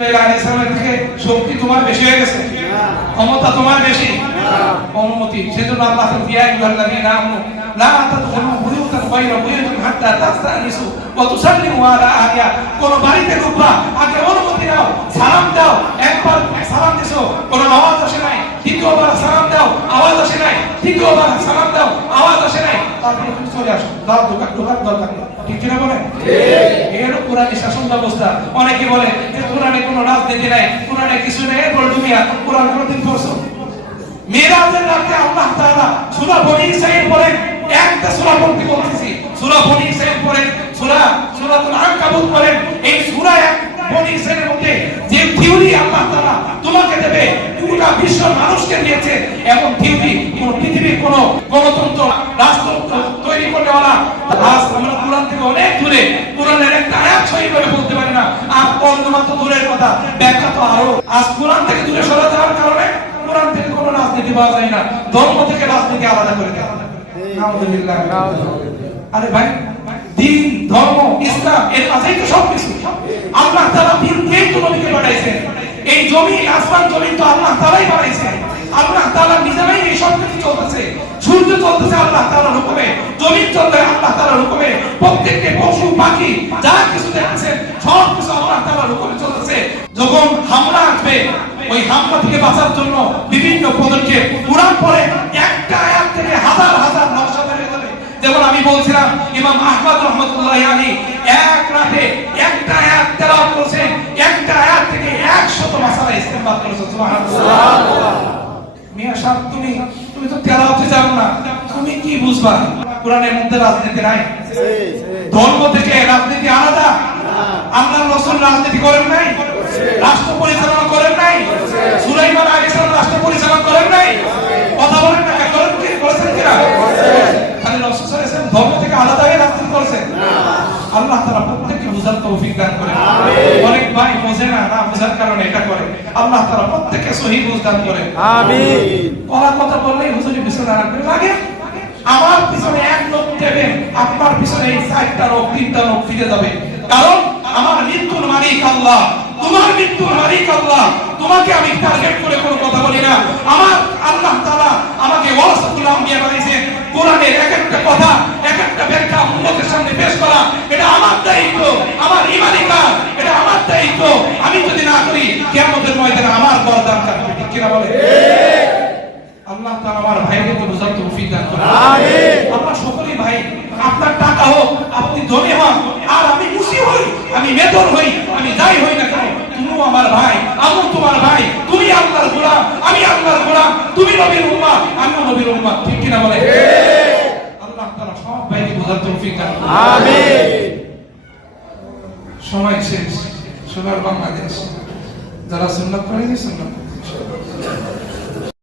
থেকে শক্তি তোমার বেশি হয়ে গেছে, ক্ষমতা তোমার বেশি, অনুমতি। সেজন্য আল্লাহ ইয়া আইয়ুহাল্লাযীনা আমানু লা তাদখুলু বুয়ুতান গায়রা বুয়ুতিকুম হাত্তা তাস্তানিসু ওয়া তুসাল্লিমু আলা আহলিহা। কোন বাড়িতে ঢুকবা আগে অনুমতি নাও, সালাম দাও। একবার সালাম দিছো, কোন আওয়াজ আসে নাই, দ্বিতীয়বার সালাম দাও, আওয়াজ আসে নাই, তৃতীয়বার সালাম দাও, আওয়াজ আসে নাই, তারপরে তুমি চলে আসো। দাও ঢোকার দরকার নেই। ঠিক কিনা বলে? এই হলো কোরআনী শাসন ব্যবস্থা। অনেকে বলে যে কোরআনে কোনো রাজনীতি নাই, কোরআনে কিছু নেই, এরপর তুমি কোরআন কোনদিন পড়ছো? মিরাজের রাতে আল্লাহ তাআলা সূরা বনী ইসরাঈল পড়েন, একটা সূরা পড়তে বলতেছি, সূরা বনী ইসরাঈল পড়েন, সূরাতুল আনকাবুত পড়েন। এই সূরা বনী ইসরাঈলের মধ্যে যে থিওরি আল্লাহ তাআলা তোমাকে দেবে, পুরো বিশ্ব মানুষকে দিয়েছে, এমন থিওরি কোন পৃথিবীর কোন গণতন্ত্র রাষ্ট্র তৈরি করতে ওরা আজ আমরা কোরআন থেকে অনেক দূরে, কোরআনের একটা আয়াত সহি করে বলতে পারি না, আর বর্ণনা তো দূরের কথা, ব্যাখ্যা তো আরো। আজ কোরআন থেকে দূরে সরে যাওয়ার কারণে কোরআন থেকে কোনো রাজনীতি পাওয়া যায় না, ধর্ম থেকে রাজনীতি আলাদা করে দেওয়া। আলহামদুলিল্লাহ। আরে ভাই, দ্বীন, ধর্ম, ইসলাম এর মাঝেই তো সবকিছু। আল্লাহ তাআলা দিনকেই তো নবীকে পাঠাইছেন। এই জমি আসমান জমিন তো আল্লাহ তাআলাই বানাইছেন। আল্লাহ তাআলা নিজেরাই এই সব কিছু চলতেছে। সূর্য চলতেছে আল্লাহ তাআলার হুকুমে, জমিন চলছে আল্লাহ তাআলার হুকুমে, প্রত্যেকটি পশু পাখি যা কিছু দেখছেন সব কিছু আল্লাহ তাআলার হুকুমে চলতেছে। যখন হামলা আসবে, ওই হামলা থেকে বাঁচার জন্য বিভিন্ন পদক্ষেপ কোরআন পড়ে একটা আয়াত থেকে হাজার হাজার নকশা বের হয়ে যাবে। যেমন আমি বলছিলাম, ইমাম আহমদ রাহমাতুল্লাহি আলাইহি এক রাতে একটা আয়াত তেলাওয়াত করেছেন, একটা আয়াত থেকে 100 মাসালা ইস্তেমবাদ করেছেন। সুবহানাল্লাহ। মিয়া সাহেব, তুমি তো তেলাওয়াতে জানো না, তুমি কি বুঝবা? কোরআনের মধ্যে রাজনীতি নাই, ধর্ম থেকে রাজনীতি আলাদা। আল্লাহর রাসূল রাজনীতি করেন নাই, রাষ্ট্র পরিচালনা করেন নাই, সুলাইমান আলাইহিস সালাম রাষ্ট্র পরিচালনা করেন নাই। কথা বলেন না, করেন কি? করেছেন কিনা? খালি রাসূল সাল্লাল্লাহু আলাইহি ওয়াসাল্লাম ধর্ম থেকে আলাদা হয়ে রাজনীতি করেছেন? আল্লাহ তাআলা প্রত্যেককে বুঝার তৌফিক দান করেন। অনেক ভাই বোঝে না, বোঝার কারণে এটা করে। আল্লাহ তাআলা প্রত্যেককে সহিহ বুঝ দান করেন। আমিন। কথা বললেই হুজুরের পিছনে রাখবেন লাগে, আমার পিছনে এক লোক দেবেন, আপনার পিছনে এই 4টা লোক 3টা লোক ফিরে যাবে। কারণ আমার মৃত্যুর মালিক আল্লাহ, তোমার মৃত্যুর মালিক আল্লাহ। তোমাকে আমি টার্গেট করে কোনো কথা বলি না। আমার আল্লাহ তাআলা আমাকে ওয়ারাসাতুল আম্বিয়া বানাইছেন। কোরআনের এক একটা কথা, এক একটা ব্যাখ্যা উম্মতের সামনে পেশ করা, এটা আমার দায়িত্ব, আমার ঈমানি কাজ, এটা আমার দায়িত্ব। আমি যদি না করি, কিয়ামতের ময়দানে আমার গর্দান কাটবে। ঠিক কিনা বলে? আল্লাহ তাআলা আমার ভাইদেরকে বুঝার তৌফিক দান করুন। আমিন। আমরা সকলেই ভাই। আপনার টাকা হোক, আপনি ধনী হন, আর আমি খুশি হই, আমি মেদর হই, আমি যাই হই না কেন, তুমিও আমার ভাই, আমিও তোমার ভাই। তুমি আল্লাহর গোলাম, আমি আল্লাহর গোলাম। তুমি নবীর উম্মত, আমিও নবীর উম্মত। ঠিক কিনা বলে? আল্লাহ তাআলা সব ভাইকে বুঝার তৌফিক দান করুন। আমিন। সময় শেষ। সোনার বাংলাদেশ, যারা সুন্নাত পড়েনি সুন্নাত